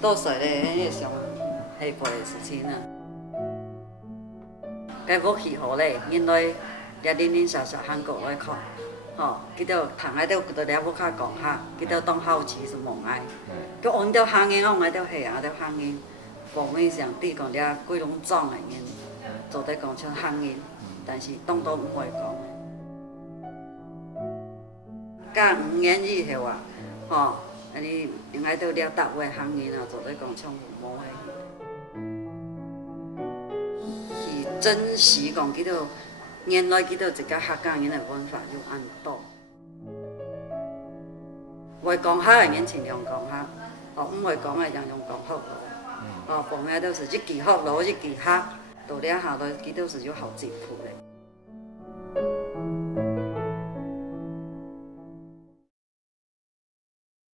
倒水咧，迄上下过的事情啊。该要去好咧，因为也零零散散韩国来看，吼，记到躺喺度，就了要较讲下，记到当好奇是梦爱，佮往到行业，往喺到下啊，到行业，部面上对讲了几拢壮的因，做在讲像行业，但是当都唔会讲。甲5年以后啊，吼，安尼用喺到了达位行业啊，做在讲像父母的。珍惜讲记到原来记到一个客家人的文化有安多，会讲客的人尽量讲客，哦，唔会讲的尽量讲福咯。哦，旁边都是一句福咯，一句客，到了下来记到是有好质朴的。